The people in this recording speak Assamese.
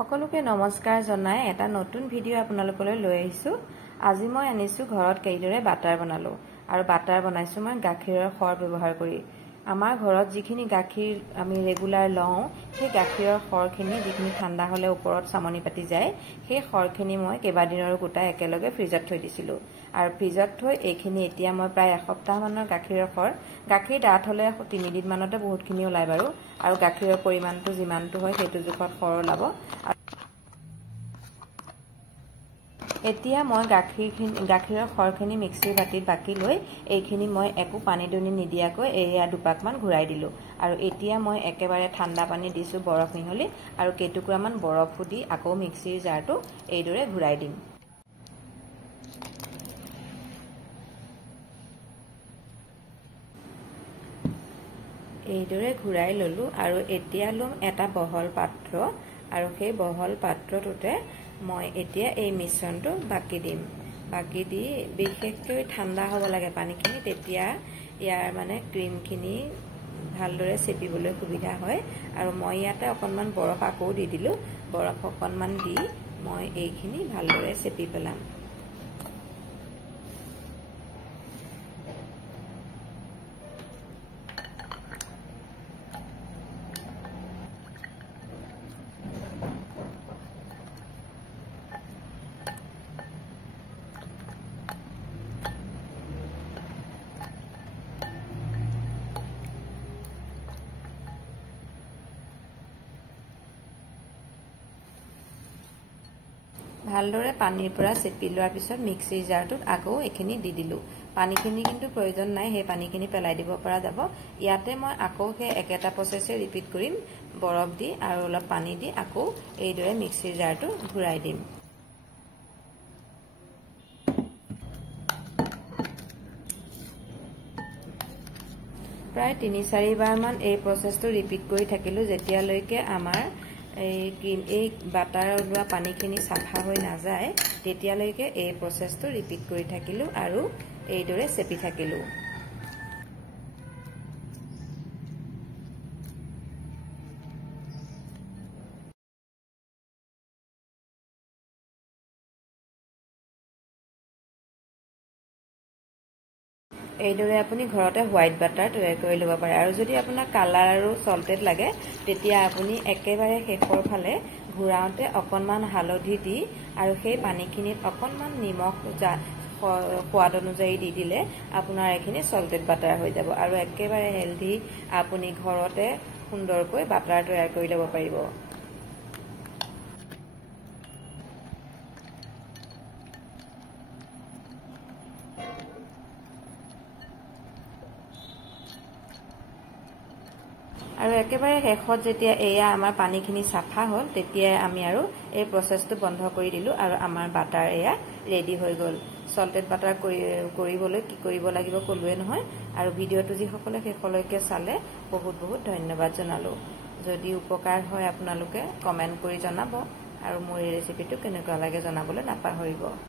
সকলোকে নমস্কাৰ জনাই এটা নতুন ভিডিও আপোনালোকলৈ লৈ আহিছো। আজি মই আনিছো ঘৰত কেইদৰে বাটাৰ বনালো আৰু বাটাৰ বনাইছো মই গাখীৰৰ খৰ ব্যৱহাৰ কৰি। আমাৰ ঘৰত যিখিনি গাখীৰ আমি ৰেগুলাৰ লওঁ সেই গাখীৰৰ খৰখিনি যিখিনি ঠাণ্ডা হলে ওপৰত চামনি পাতি যায় সেই খৰখিনি মই কেইবাদিনৰ গোটা একেলগে ফ্ৰিজত থৈ দিছিলো আৰু ফ্ৰিজত থৈ এইখিনি এতিয়া মই প্ৰায় এসপ্তাহ মানৰ গাখীৰৰ খৰ গাখীৰ ডাঠ হলে 3 দিন মানতে বহুতখিনি ওলাই বাৰু আৰু গাখীৰৰ পৰিমাণটো যিমানটো হয় সেইটো জোখত খৰ ওলাব। এতিয়া মই গাখীৰৰ খৰখিনি মিক্সিৰ বাটিত বাকি লৈ এইখিনি মই একো পানী দুনি নিদিয়াকৈ এয়া দুপাকমান ঘূৰাই দিলো আৰু এতিয়া মই একেবাৰে ঠাণ্ডা পানী দিছো বৰফ মিহলি আৰু কেইটুকুৰামান বৰফো দি আকৌ মিক্সিৰ জাৰটো এইদৰে ঘূৰাই দিম। এইদৰে ঘূৰাই ললো আৰু এতিয়া লম এটা বহল পাত্ৰ আৰু সেই বহল পাত্ৰটোতে মই এতিয়া এই মিশ্ৰণটো বাকি দিম। বাকি দি বিশেষকৈ ঠাণ্ডা হ'ব লাগে পানীখিনি, তেতিয়া ইয়াৰ মানে ক্ৰীমখিনি ভালদৰে চেপিবলৈ সুবিধা হয় আৰু মই ইয়াতে অকণমান বৰফ আকৌ দি দিলো। বৰফ অকণমান দি মই এইখিনি ভালদৰে চেপি পেলাম। ভালদৰে পানীৰ পৰা চেপি লোৱাৰ পিছত মিক্সিৰ জাৰটোত আকৌ এইখিনি দি দিলো। পানীখিনি কিন্তু প্ৰয়োজন নাই, সেই পানীখিনি পেলাই দিব পৰা যাব। ইয়াতে মই আকৌ সেই একেটা প্ৰচেছে ৰিপিট কৰিম, বৰফ দি আৰু অলপ পানী দি আকৌ এইদৰে মিক্সিৰ জাৰটো ঘূৰাই দিম। প্ৰায় 3-4 বাৰ মান এই প্ৰচেছটো ৰিপিট কৰি থাকিলো যেতিয়ালৈকে আমাৰ এই বাটাৰ ওলোৱা পানীখিনি চাফা হৈ নাযায় তেতিয়ালৈকে এই প্ৰচেছটো ৰিপিট কৰি থাকিলো আৰু এইদৰে চেপি থাকিলো। এইদৰে আপুনি ঘৰতে হোৱাইট বাটাৰ তৈয়াৰ কৰি ল'ব পাৰে আৰু যদি আপোনাক কালাৰ আৰু সল্টেড লাগে তেতিয়া আপুনি একেবাৰে শেষৰ ফালে ঘূৰাওঁতে অকণমান হালধি দি আৰু সেই পানীখিনিত অকণমান নিমখ সোৱাদ অনুযায়ী দি দিলে আপোনাৰ এইখিনি সল্টেড বাটাৰ হৈ যাব আৰু একেবাৰে হেলদি আপুনি ঘৰতে সুন্দৰকৈ বাটাৰ তৈয়াৰ কৰি ল'ব পাৰিব। আৰু একেবাৰে শেষত যেতিয়া এয়া আমাৰ পানীখিনি চাফা হ'ল তেতিয়াই আমি আৰু এই প্ৰচেছটো বন্ধ কৰি দিলো আৰু আমাৰ বাটাৰ এয়া ৰেডি হৈ গ'ল। সল্টেড বাটাৰ কৰিবলৈ কি কৰিব লাগিব ক'লোৱে নহয় আৰু ভিডিঅ'টো যিসকলে শেষলৈকে চালে বহুত বহুত ধন্যবাদ জনালো। যদি উপকাৰ হয় আপোনালোকে কমেণ্ট কৰি জনাব আৰু মোৰ এই ৰেচিপিটো কেনেকুৱা লাগে জনাবলৈ নাপাহৰিব।